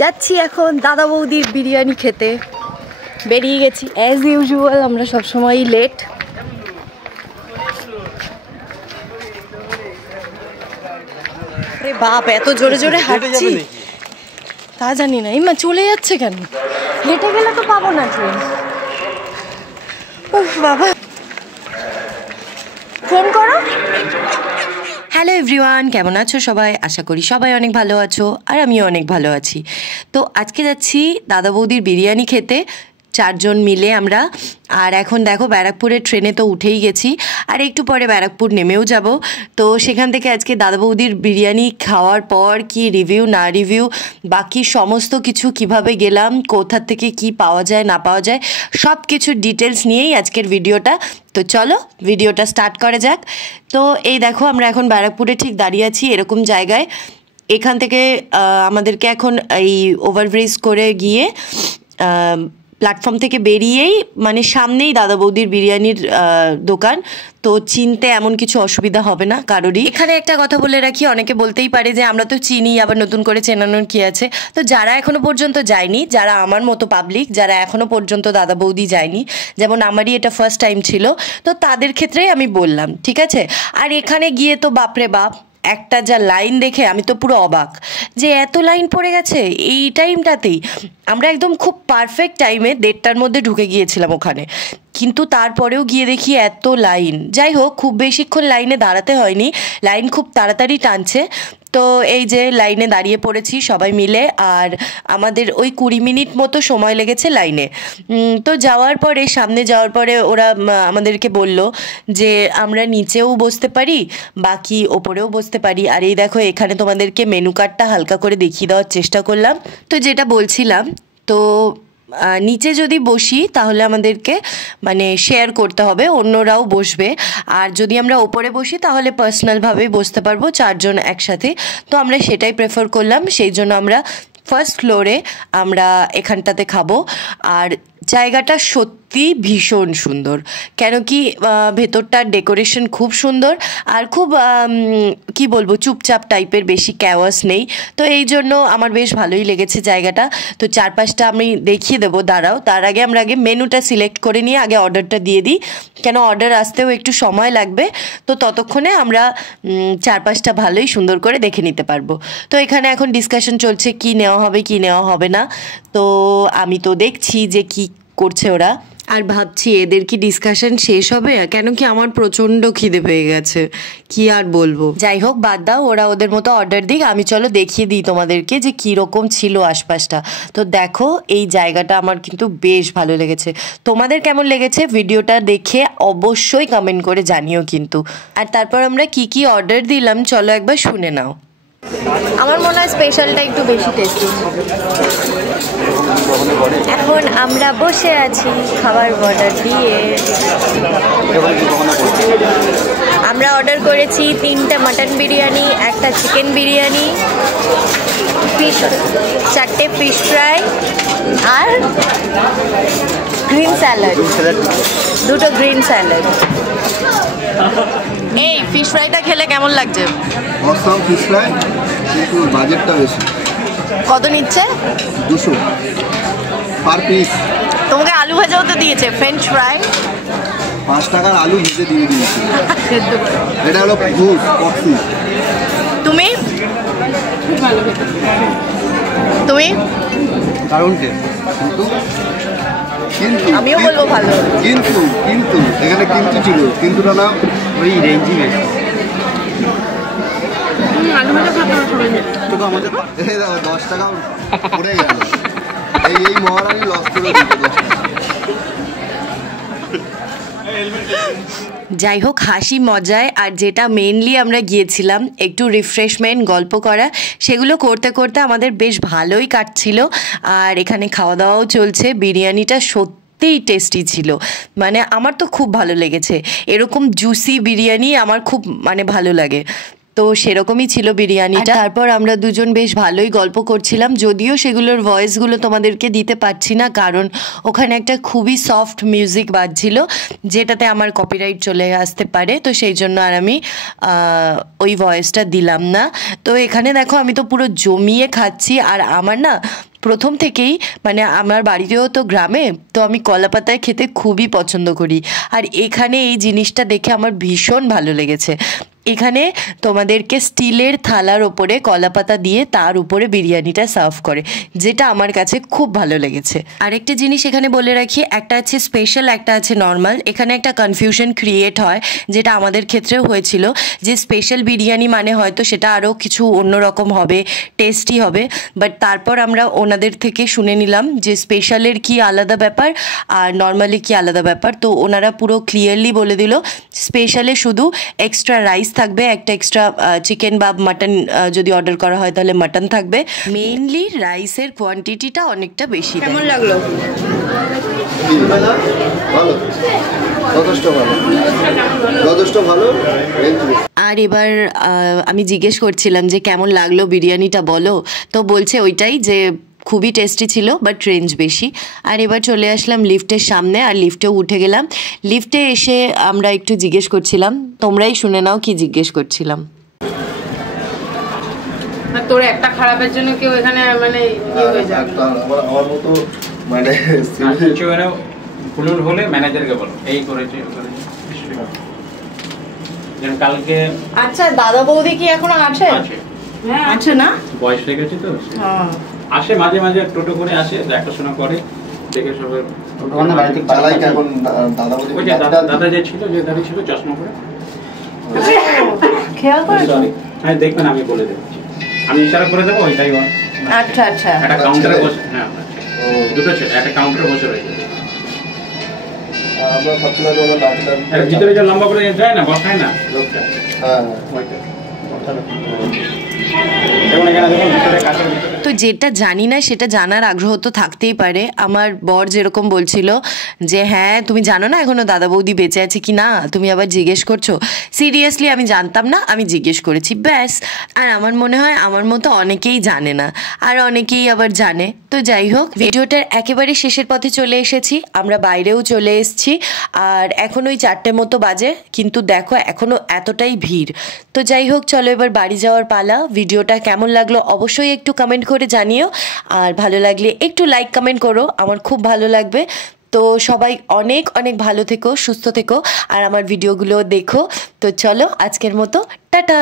যাচ্ছি এখন দাদা বৌদির বিরিয়ানি খেতে। বেরিয়ে গেছি অ্যাজ ইউজুয়াল, আমরা সবসময়ই লেট। আরে বাপ, এত জোরে জোরে হাঁটছি তা জানি না। ইমা চলে যাচ্ছে কেন? হেঁটে গেলে তো পাবো না ট্রেন। উফ বাবা, ফোন করো। হ্যালো এভরিওয়ান, কেমন আছো সবাই? আশা করি সবাই অনেক ভালো আছো, আর আমিও অনেক ভালো আছি। তো আজকে যাচ্ছি দাদা বৌদির বিরিয়ানি খেতে, 4 জন মিলে আমরা। আর এখন দেখো ব্যারাকপুরের ট্রেনে তো উঠেই গেছি, আর একটু পরে ব্যারাকপুর নেমেও যাব। তো সেখান থেকে আজকে দাদা বৌদির বিরিয়ানি খাওয়ার পর কি রিভিউ না রিভিউ, বাকি সমস্ত কিছু, কিভাবে গেলাম, কোথা থেকে কি পাওয়া যায় না পাওয়া যায়, সব কিছু ডিটেলস নিয়েই আজকের ভিডিওটা। তো চলো ভিডিওটা স্টার্ট করা যাক। তো এই দেখো আমরা এখন ব্যারাকপুরে ঠিক দাঁড়িয়ে আছি এরকম জায়গায়। এখান থেকে আমাদেরকে এখন এই ওভারব্রিজ করে গিয়ে প্ল্যাটফর্ম থেকে বেরিয়েই মানে সামনেই দাদা বৌদির বিরিয়ানির দোকান। তো চিনতে এমন কিছু অসুবিধা হবে না কারোরই। এখানে একটা কথা বলে রাখি, অনেকে বলতেই পারে যে আমরা তো চিনি, আবার নতুন করে চেনানোর কি আছে। তো যারা এখনো পর্যন্ত যায়নি, যারা আমার মতো পাবলিক, যারা এখনো পর্যন্ত দাদা বৌদি যায়নি, যেমন আমারই এটা ফার্স্ট টাইম ছিল, তো তাদের ক্ষেত্রেই আমি বললাম, ঠিক আছে? আর এখানে গিয়ে তো বাপরে বাপ, একটা যা লাইন দেখে আমি তো পুরো অবাক যে এত লাইন পড়ে গেছে এই টাইমটাতেই। আমরা একদম খুব পারফেক্ট টাইমে 1:30টার মধ্যে ঢুকে গিয়েছিলাম ওখানে, কিন্তু তারপরেও গিয়ে দেখি এত লাইন। যাই হোক, খুব বেশিক্ষণ লাইনে দাঁড়াতে হয়নি, লাইন খুব তাড়াতাড়ি টানছে। তো এই যে লাইনে দাঁড়িয়ে পড়েছি সবাই মিলে, আর আমাদের ওই 20 মিনিট মতো সময় লেগেছে লাইনে। তো যাওয়ার পরে, সামনে যাওয়ার পরে ওরা আমাদেরকে বলল যে আমরা নিচেও বসতে পারি, বাকি ওপরেও বসতে পারি। আর এই দেখো এখানে তোমাদেরকে মেনু কার্ডটা হালকা করে দেখিয়ে দেওয়ার চেষ্টা করলাম। তো যেটা বলছিলাম, তো নিচে যদি বসি তাহলে আমাদেরকে মানে শেয়ার করতে হবে, অন্যরাও বসবে। আর যদি আমরা ওপরে বসি তাহলে পার্সোনালভাবেই বসতে পারবো 4 জন একসাথে। তো আমরা সেটাই প্রেফার করলাম, সেই জন্য আমরা ফার্স্ট ফ্লোরে আমরা এখানটাতে খাবো। আর জায়গাটা সত্যি ভীষণ সুন্দর, কেন কি ভেতরটার ডেকোরেশন খুব সুন্দর, আর খুব কি বলবো, চুপচাপ টাইপের, বেশি ক্যাওয়াস নেই। তো এই জন্য আমার বেশ ভালোই লেগেছে জায়গাটা। তো চারপাশটা আমি দেখিয়ে দেবো, দাঁড়াও। তার আগে আমরা মেনুটা সিলেক্ট করে নিয়ে আগে অর্ডারটা দিয়ে দিই, কেন অর্ডার আসতেও একটু সময় লাগবে। তো ততক্ষণে আমরা চারপাশটা ভালোই সুন্দর করে দেখে নিতে পারবো। তো এখানে এখন ডিসকাশন চলছে কি নেওয়া হবে কি নেওয়া হবে না। তো আমি তো দেখছি যে কি করছে ওরা, আর ভাবছি এদের কি ডিসকাশন শেষ হবে, কেন কি আমার প্রচণ্ড খিদে পেয়ে গেছে, কি আর বলবো। যাই হোক, বাদ দাও, ওরা ওদের মতো অর্ডার দিক, আমি চলো দেখিয়ে দিই তোমাদেরকে যে কীরকম ছিল আশপাশটা। তো দেখো এই জায়গাটা আমার কিন্তু বেশ ভালো লেগেছে। তোমাদের কেমন লেগেছে ভিডিওটা দেখে অবশ্যই কমেন্ট করে জানিও কিন্তু। আর তারপর আমরা কি কি অর্ডার দিলাম চলো একবার শুনে নাও। আমার মনে হয় স্পেশালটা একটু বেশি টেস্টি। এখন আমরা বসে আছি খাবার অর্ডার দিয়ে। আমরা অর্ডার করেছি 3টে মাটন বিরিয়ানি, একটা চিকেন বিরিয়ানি, 4টে ফিশ ফ্রাই, আর গ্রিন স্যালাড, 2টো গ্রিন স্যালাড। এই ফিশ ফ্রাইটা খেলে কেমন লাগছে? অসাম ফিশ ফ্রাই, কিন্তু বাজেটটা বেশি। কত নিচ্ছে? 200 পার পিস। তোমাকে আলু ভাজাও তো দিয়েছে, ফ্রেঞ্চ ফ্রাই 5 টাকার আলু ভেজে দিয়ে দিয়েছে। এটা হলো ভুজ পক্সি। তুমি তুমি কারণ কে? কিন্তু আমিও বলবো ভালো, কিন্তু কিন্তু এখানে কিন্তু ছিল, কিন্তুটা না ওই রেঞ্জি বেশি। আলু ভাজা খাতে হবে আমাদের 10 টাকা পড়ে গেল। এই মহারানী লস করে দিতে। যাই হোক, হাসি মজায়, আর যেটা মেনলি আমরা গিয়েছিলাম একটু রিফ্রেশমেন্ট, গল্প করা, সেগুলো করতে করতে আমাদের বেশ ভালোই কাটছিল। আর এখানে খাওয়া দাওয়াও চলছে। বিরিয়ানিটা সত্যিই টেস্টি ছিল, মানে আমার তো খুব ভালো লেগেছে। এরকম জুসি বিরিয়ানি আমার খুব মানে ভালো লাগে। তো সেরকমই ছিল বিরিয়ানিটা। তারপর আমরা দুজন বেশ ভালোই গল্প করছিলাম, যদিও সেগুলোর ভয়েসগুলো তোমাদেরকে দিতে পারছি না, কারণ ওখানে একটা খুবই সফট মিউজিক বাজছিল, যেটাতে আমার কপিরাইট চলে আসতে পারে। তো সেই জন্য আর আমি ওই ভয়েসটা দিলাম না। তো এখানে দেখো আমি তো পুরো জমিয়ে খাচ্ছি, আর আমার না প্রথম থেকেই মানে আমার বাড়িতেও তো গ্রামে, তো আমি কলা পাতায় খেতে খুবই পছন্দ করি। আর এখানে এই জিনিসটা দেখে আমার ভীষণ ভালো লেগেছে। এখানে তোমাদেরকে স্টিলের থালার ওপরে কলাপাতা দিয়ে তার উপরে বিরিয়ানিটা সার্ভ করে, যেটা আমার কাছে খুব ভালো লেগেছে। আরেকটা জিনিস এখানে বলে রাখি, একটা আছে স্পেশাল, একটা আছে নর্মাল। এখানে একটা কনফিউশন ক্রিয়েট হয়, যেটা আমাদের ক্ষেত্রেও হয়েছিল, যে স্পেশাল বিরিয়ানি মানে হয়তো সেটা আরও কিছু অন্যরকম হবে, টেস্টি হবে। বাট তারপর আমরা ওনাদের থেকে শুনে নিলাম যে স্পেশালের কি আলাদা ব্যাপার আর নর্মালি কি আলাদা ব্যাপার। তো ওনারা পুরো ক্লিয়ারলি বলে দিল, স্পেশালে শুধু এক্সট্রা রাইস থাকবে, একটা এক্সট্রা চিকেন বা মাটন যদি অর্ডার করা হয় তাহলে মাটন থাকবে। মেইনলি রাইসের কোয়ান্টিটিটা অনেকটা বেশি। কেমন লাগলো? ভালো, যথেষ্ট ভালো, যথেষ্ট ভালো। আর এবার আমি জিজ্ঞেস করছিলাম যে কেমন লাগলো বিরিয়ানিটা বলো, তো বলছে ওইটাই যে খুবই টেস্টি ছিল বাট রেঞ্জ বেশি। আর এবার চলে আসলাম লিফটের সামনে, আর লিফটেও উঠে গেলাম। লিফটে এসে আমরা একটু জিজ্ঞেস করছিলাম, তোমরাই শুনে নাও কি জিজ্ঞেস করছিলাম। তোর একটা খারাপের জন্য কেউ এখানে মানে ইয়ে হয়ে যাবে, আমার মতো মানে কিছু ভুল হলে ম্যানেজারকে বলো, এই করেছে যেন কালকে। আচ্ছা দাদা বৌদি কি এখনো আছে? হ্যাঁ আছে না, বয়স হয়ে গেছে তো, আসে মাঝে মাঝে টোটো করে আসে, দেখাশোনা করে, দেখে সবাই দাদা যে ছিল, যে দাঁড়িয়ে ছিল চশমা করে, খেয়াল করে। হ্যাঁ দেখবেন, আমি বলে দেবো, আমি ইশারা করে দেবো ওইটাই। আচ্ছা আচ্ছা, একটা কাউন্টারে বসে, হ্যাঁ দুটো ছেলে একটা কাউন্টারে বসে রয়েছে। ভিতরে যে লম্বা করে যায় না, বসায় না লোকটা, তো যেটা জানি না সেটা জানার আগ্রহ তো থাকতেই পারে। আমার বর যেরকম বলছিল যে হ্যাঁ তুমি জানো না এখনো দাদা বৌদি বেঁচে আছে কি না, তুমি আবার জিজ্ঞেস করছো। সিরিয়াসলি আমি জানতাম না, আমি জিজ্ঞেস করেছি ব্যাস। আর আমার মনে হয় আমার মতো অনেকেই জানে না, আর অনেকেই আবার জানে। তো যাই হোক, ভিডিওটার একেবারে শেষের পথে চলে এসেছি, আমরা বাইরেও চলে এসেছি। আর এখন ওই 4টে মতো বাজে, কিন্তু দেখো এখনও এতটাই ভিড়। তো যাই হোক, চলো এবার বাড়ি যাওয়ার পালা। ভিডিওটা কেমন লাগলো অবশ্যই একটু কমেন্ট করে জানিও, আর ভালো লাগলে একটু লাইক কমেন্ট করো, আমার খুব ভালো লাগবে। তো সবাই অনেক অনেক ভালো থেকো, সুস্থ থেকো, আর আমার ভিডিওগুলো দেখো। তো চলো আজকের মতো টাটা।